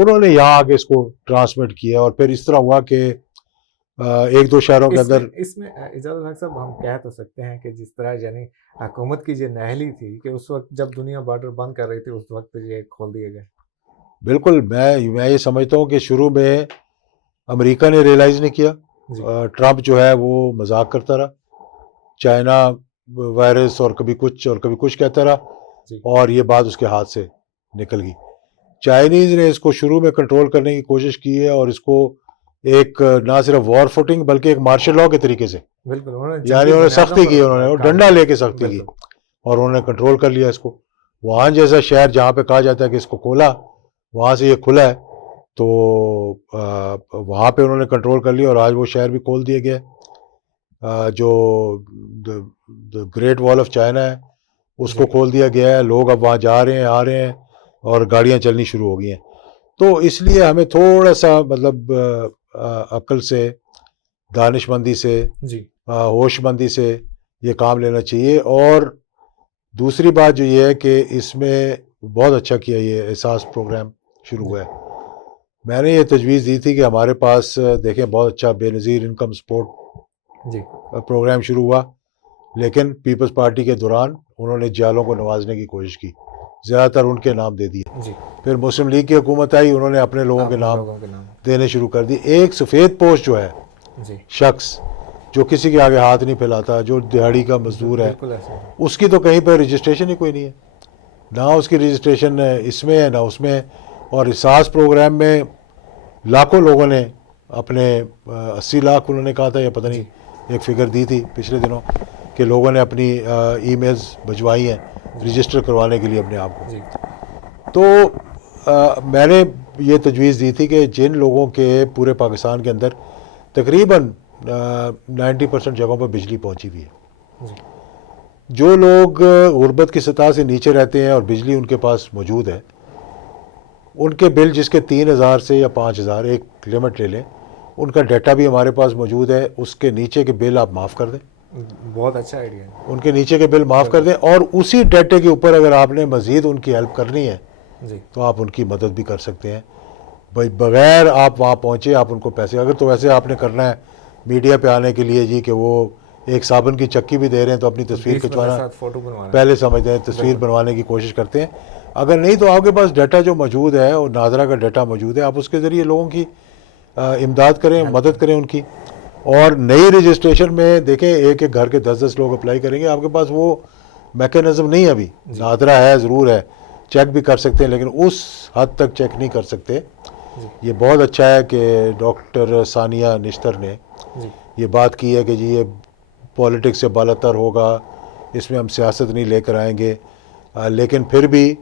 انہوں نے یہاں آ کے اس کو ٹرانسمٹ کیا، اور پھر اس طرح ہوا کہ ایک دو شہروں کے اندر اس میں اجازت الحق صاحب ہم کہہ تو سکتے ہیں کہ جس طرح یعنی حکومت کی جو نہلی تھی کہ اس وقت جب دنیا بارڈر بند کر رہی تھی اس وقت یہ کھول دیے گئے. بالکل میں یہ سمجھتا ہوں کہ شروع میں امریکہ نے ریئلائز نہیں کیا. جی ٹرمپ جو ہے وہ مذاق کرتا رہا، چائنا وائرس اور کبھی کچھ کہتا رہا، جی اور یہ بات اس کے ہاتھ سے نکل گئی. چائنیز نے اس کو شروع میں کنٹرول کرنے کی کوشش کی ہے، اور اس کو ایک نہ صرف وار فوٹنگ بلکہ ایک مارشل لاء کے طریقے سے، بالکل یعنی انہوں نے سختی کی، انہوں نے ڈنڈا لے کے سختی کی، بالکل اور انہوں نے کنٹرول کر لیا اس کو. وہاں جیسا شہر جہاں پہ کہا جاتا ہے کہ اس کو کھولا، وہاں سے یہ کھلا ہے، تو وہاں پہ انہوں نے کنٹرول کر لیا، اور آج وہ شہر بھی کھول دیا گیا. جو گریٹ وال آف چائنا ہے اس کو کھول دیا گیا ہے. لوگ اب وہاں جا رہے ہیں، آ رہے ہیں، اور گاڑیاں چلنی شروع ہو گئی ہیں. تو اس لیے ہمیں تھوڑا سا مطلب عقل سے، دانش مندی سے، جی ہوش مندی سے یہ کام لینا چاہیے. اور دوسری بات جو یہ ہے کہ اس میں بہت اچھا کیا یہ احساس پروگرام شروع ہوا ہے. میں نے یہ تجویز دی تھی کہ ہمارے پاس دیکھیں بہت اچھا بے نظیر انکم سپورٹ جی پروگرام شروع ہوا، لیکن پیپلز پارٹی کے دوران انہوں نے جالوں کو نوازنے کی کوشش کی، زیادہ تر ان کے نام دے دیے. جی پھر مسلم لیگ کی حکومت آئی، انہوں نے اپنے لوگوں کے نام دینے شروع کر دی. ایک سفید پوش جو ہے جی شخص جو کسی کے آگے ہاتھ نہیں پھیلاتا، جو دیہڑی کا مزدور ہے، بالکل ایسا ہے. اس کی تو کہیں پہ رجسٹریشن ہی کوئی نہیں ہے، نہ اس کی رجسٹریشن اس میں ہے نہ اس میں. اور احساس پروگرام میں لاکھوں لوگوں نے اپنے 80 لاکھ انہوں نے کہا تھا، یا پتہ نہیں ایک فگر دی تھی پچھلے دنوں، کہ لوگوں نے اپنی ای میلز بھجوائی ہیں رجسٹر کروانے کے لیے اپنے آپ کو. جی تو میں نے یہ تجویز دی تھی کہ جن لوگوں کے پورے پاکستان کے اندر تقریباً 90% جگہوں پر بجلی پہنچی ہوئی ہے، جی جو لوگ غربت کی سطح سے نیچے رہتے ہیں اور بجلی ان کے پاس موجود ہے، ان کے بل جس کے 3,000 سے یا 5,000 ایک لمٹ لے لیں، ان کا ڈیٹا بھی ہمارے پاس موجود ہے. اس کے نیچے کے بل آپ معاف کر دیں، بہت اچھا آئیڈیا ہے. ان کے نیچے کے بل معاف کر دیں، اور اسی ڈیٹے کے اوپر اگر آپ نے مزید ان کی ہیلپ کرنی ہے جی تو آپ ان کی مدد بھی کر سکتے ہیں. بھائی بغیر آپ وہاں پہنچے آپ ان کو پیسے، اگر تو ویسے آپ نے کرنا ہے میڈیا پہ آنے کے لیے جی کہ وہ ایک صابن کی چکی بھی دے رہے ہیں تو اپنی تصویر کھنچوانا فوٹو بنوانا پہلے سمجھتے ہیں، تصویر بنوانے کی کوشش کرتے ہیں. اگر نہیں تو آپ کے پاس ڈیٹا جو موجود ہے، اور ناظرہ کا ڈیٹا موجود ہے، آپ اس کے ذریعے لوگوں کی امداد کریں، مدد کریں ان کی. اور نئی رجسٹریشن میں دیکھیں ایک ایک گھر کے 10 لوگ اپلائی کریں گے، آپ کے پاس وہ میکینزم نہیں ہے ابھی. نادرہ ہے، ضرور ہے، چیک بھی کر سکتے ہیں، لیکن اس حد تک چیک نہیں کر سکتے. جی یہ بہت اچھا ہے کہ ڈاکٹر ثانیہ نشتر نے جی یہ بات کی ہے کہ جی یہ پولیٹکس سے بالاتر ہوگا، اس میں ہم سیاست نہیں لے کر آئیں گے. لیکن پھر بھی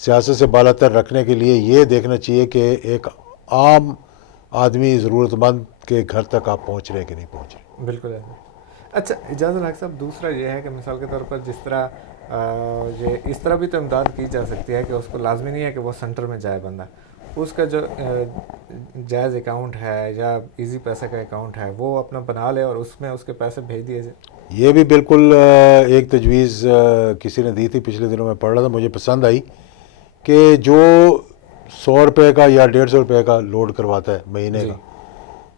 سیاست سے بالاتر رکھنے کے لیے یہ دیکھنا چاہیے کہ ایک عام آدمی ضرورت مند کے گھر تک آپ پہنچ رہے ہیں کہ نہیں پہنچ رہے. بالکل ایسا. اچھا اجازت الحق صاحب، دوسرا یہ ہے کہ مثال کے طور پر جس طرح یہ اس طرح بھی تو امداد کی جا سکتی ہے کہ اس کو لازمی نہیں ہے کہ وہ سینٹر میں جائے بندہ، اس کا جو جائز اکاؤنٹ ہے یا ایزی پیسہ کا اکاؤنٹ ہے وہ اپنا بنا لے اور اس میں اس کے پیسے بھیج دیے جائے. یہ بھی بالکل ایک تجویز کسی نے دی تھی پچھلے دنوں، میں پڑھ رہا تھا، مجھے پسند آئی، کہ جو 100 روپے کا یا 150 روپے کا لوڈ کرواتا ہے مہینے کا،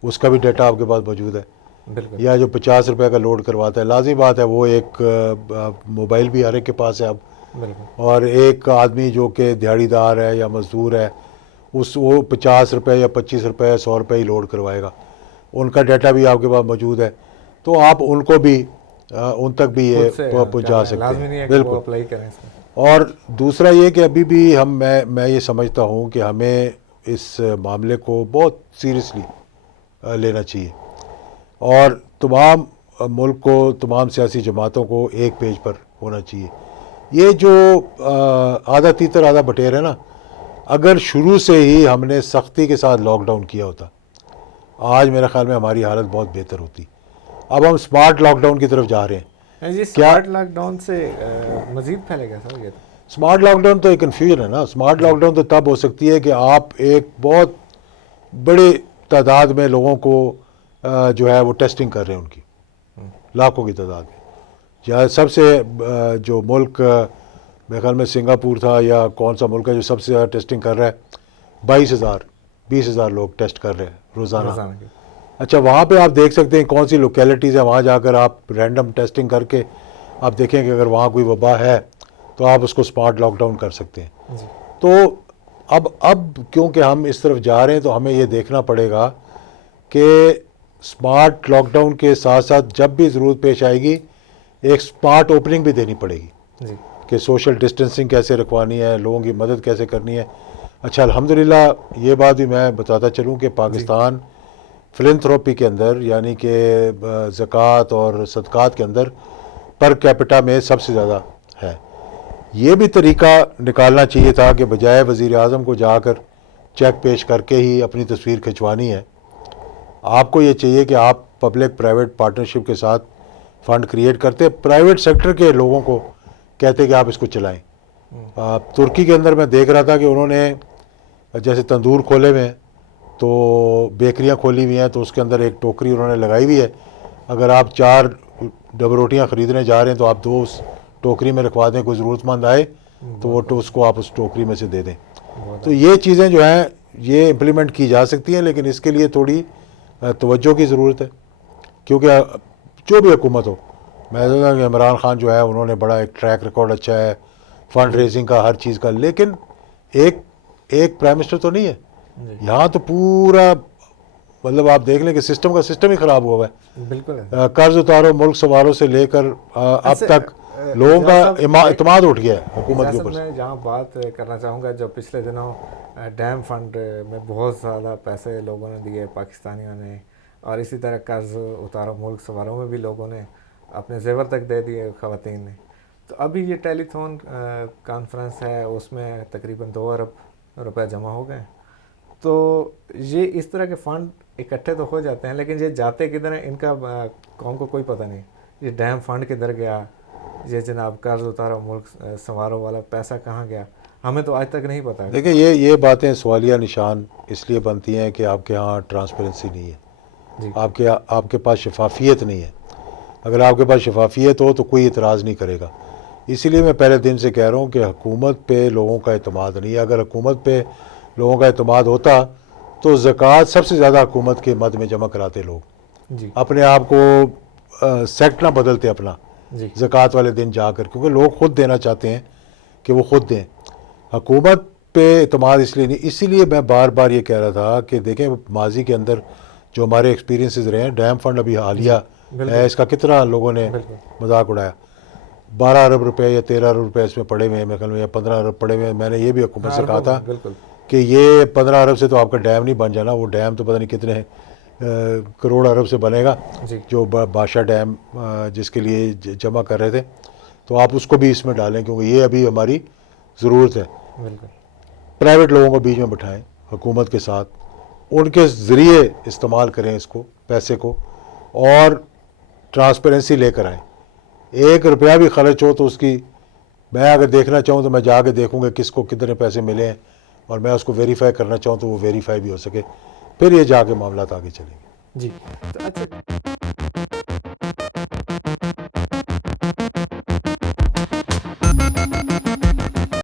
اس کا بھی ڈیٹا آپ کے پاس موجود ہے. بالکل یا جو 50 روپے کا لوڈ کرواتا ہے، لازمی بات ہے وہ ایک موبائل بھی ہر ایک کے پاس ہے اب. بالکل اور ایک آدمی جو کہ دیہڑی دار ہے یا مزدور ہے، وہ 50 روپے یا 25 روپے 100 روپے ہی لوڈ کروائے گا، ان کا ڈیٹا بھی آپ کے پاس موجود ہے. تو آپ ان کو بھی ان تک بھی یہ پہنچا سکتے لازمی نہیں ہیں. ہے کہ وہ بالکل. اپلائی کریں اس میں. اور دوسرا یہ کہ ابھی بھی میں یہ سمجھتا ہوں کہ ہمیں اس معاملے کو بہت سیریسلی لینا چاہیے، اور تمام ملک کو، تمام سیاسی جماعتوں کو ایک پیج پر ہونا چاہیے. یہ جو آدھا تیتر آدھا بٹیر ہے نا، اگر شروع سے ہی ہم نے سختی کے ساتھ لاک ڈاؤن کیا ہوتا، آج میرے خیال میں ہماری حالت بہت بہتر ہوتی. اب ہم اسمارٹ لاک ڈاؤن کی طرف جا رہے ہیں. یہ کیا اسمارٹ لاک ڈاؤن سے مزید پھیلے گا سر؟ یہ تو اسمارٹ لاک ڈاؤن تو ایک کنفیوژن ہے نا. اسمارٹ لاک ڈاؤن تو تب ہو سکتی ہے کہ آپ ایک بہت بڑی تعداد میں لوگوں کو جو ہے وہ ٹیسٹنگ کر رہے ہیں، ان کی لاکھوں کی تعداد میں. یا سب سے جو ملک میرے خیال میں سنگاپور تھا یا کون سا ملک ہے جو سب سے زیادہ ٹیسٹنگ کر رہا ہے، 20,000 لوگ ٹیسٹ کر رہے ہیں روزانہ. روزانہ کی. اچھا وہاں پہ آپ دیکھ سکتے ہیں کون سی لوکیلٹیز ہیں, وہاں جا کر آپ رینڈم ٹیسٹنگ کر کے آپ دیکھیں کہ اگر وہاں کوئی وبا ہے تو آپ اس کو اسمارٹ لاک ڈاؤن کر سکتے ہیں. جی. تو اب کیونکہ ہم اس طرف جا رہے ہیں تو ہمیں یہ دیکھنا پڑے گا کہ اسمارٹ لاک ڈاؤن کے ساتھ ساتھ جب بھی ضرورت پیش آئے گی ایک اسمارٹ اوپننگ بھی دینی پڑے گی جی. کہ سوشل ڈسٹینسنگ کیسے رکھوانی ہے, لوگوں کی مدد کیسے کرنی ہے. اچھا الحمدللہ یہ بات بھی میں بتاتا چلوں کہ پاکستان فلنتھروپی کے اندر یعنی کہ زکوٰۃ اور صدقات کے اندر پر کیپٹا میں سب سے زیادہ ہے. یہ بھی طریقہ نکالنا چاہیے تھا کہ بجائے وزیر اعظم کو جا کر چیک پیش کر کے ہی اپنی تصویر کھنچوانی ہے, آپ کو یہ چاہیے کہ آپ پبلک پرائیویٹ پارٹنرشپ کے ساتھ فنڈ کریٹ کرتے, پرائیویٹ سیکٹر کے لوگوں کو کہتے کہ آپ اس کو چلائیں. ترکی کے اندر میں دیکھ رہا تھا کہ انہوں نے جیسے تندور کھولے ہوئے ہیں تو بیکریاں کھولی ہوئی ہیں تو اس کے اندر ایک ٹوکری انہوں نے لگائی ہوئی ہے, اگر آپ 4 ڈبل روٹیاں خریدنے جا رہے ہیں تو آپ 2 اس ٹوکری میں رکھوا دیں, کوئی ضرورت مند آئے تو وہ اس کو آپ اس ٹوکری میں سے دے دیں. تو یہ چیزیں جو ہیں یہ امپلیمنٹ کی جا سکتی ہیں, لیکن اس کے لیے تھوڑی توجہ کی ضرورت ہے کیونکہ جو بھی حکومت ہو, میں سمجھتا ہوں کہ عمران خان جو ہے انہوں نے بڑا ایک ٹریک ریکارڈ اچھا ہے فنڈ ریزنگ کا ہر چیز کا, لیکن ایک پرائم منسٹر تو نہیں ہے یہاں, تو پورا مطلب آپ دیکھ لیں کہ سسٹم ہی خراب ہوا ہے. بالکل. قرض اتارو ملک سنوارو سے لے کر اب تک لوگوں کا اعتماد اٹھ گیا ہے حکومت کے اوپر. میں جہاں بات کرنا چاہوں گا, جو پچھلے دنوں ڈیم فنڈ میں بہت زیادہ پیسے لوگوں نے دیے پاکستانیوں نے, اور اسی طرح قرض اتارو ملک سنوارو میں بھی لوگوں نے اپنے زیور تک دے دیے خواتین نے. تو ابھی یہ ٹیلی تھون کانفرنس ہے, اس میں تقریباً 2 ارب روپے جمع ہو گئے. تو یہ اس طرح کے فنڈ اکٹھے تو ہو جاتے ہیں, لیکن یہ جاتے کدھر ہیں ان کا قوم کو کوئی پتہ نہیں. یہ ڈیم فنڈ کدھر گیا, یہ جناب قرض اتارو ملک سنوارو والا پیسہ کہاں گیا, ہمیں تو آج تک نہیں پتہ. دیکھیں یہ باتیں سوالیہ نشان اس لیے بنتی ہیں کہ آپ کے ہاں ٹرانسپیرنسی نہیں ہے, جی. آپ کے پاس شفافیت نہیں ہے. اگر آپ کے پاس شفافیت ہو تو کوئی اعتراض نہیں کرے گا. اسی لیے میں پہلے دن سے کہہ رہا ہوں کہ حکومت پہ لوگوں کا اعتماد نہیں ہے. اگر حکومت پہ لوگوں کا اعتماد ہوتا تو زکوٰۃ سب سے زیادہ حکومت کے مد میں جمع کراتے لوگ. جی. اپنے آپ کو سیکٹ نہ بدلتے اپنا جی. زکوٰۃ والے دن جا کر, کیونکہ لوگ خود دینا چاہتے ہیں کہ وہ خود دیں. حکومت پہ اعتماد اس لیے نہیں, اسی لیے میں بار بار یہ کہہ رہا تھا کہ دیکھیں ماضی کے اندر جو ہمارے ایکسپیرینسز رہے ہیں, ڈیم فنڈ ابھی حالیہ ہے, اس کا کتنا لوگوں نے مذاق اڑایا. 12 ارب روپے یا 13 ارب روپے اس میں پڑے ہوئے ہیں میرے خیال میں, یا 15 ارب پڑے ہوئے ہیں. میں نے یہ بھی حکومت سے کہا تھا کہ یہ 15 ارب سے تو آپ کا ڈیم نہیں بن جانا, وہ ڈیم تو پتہ نہیں کتنے کروڑ ارب سے بنے گا, جو بادشاہ ڈیم جس کے لیے جمع کر رہے تھے, تو آپ اس کو بھی اس میں ڈالیں کیونکہ یہ ابھی ہماری ضرورت ہے. پرائیویٹ لوگوں کو بیچ میں بٹھائیں حکومت کے ساتھ, ان کے ذریعے استعمال کریں اس کو پیسے کو, اور ٹرانسپیرنسی لے کر آئیں. 1 روپیہ بھی خرچ ہو تو اس کی میں اگر دیکھنا چاہوں تو میں جا کے دیکھوں گا کس کو کتنے پیسے ملے ہیں, اور میں اس کو ویریفائی کرنا چاہوں تو وہ ویریفائی بھی ہو سکے, پھر یہ جا کے معاملات آگے چلیں گے. جی. تو اچھا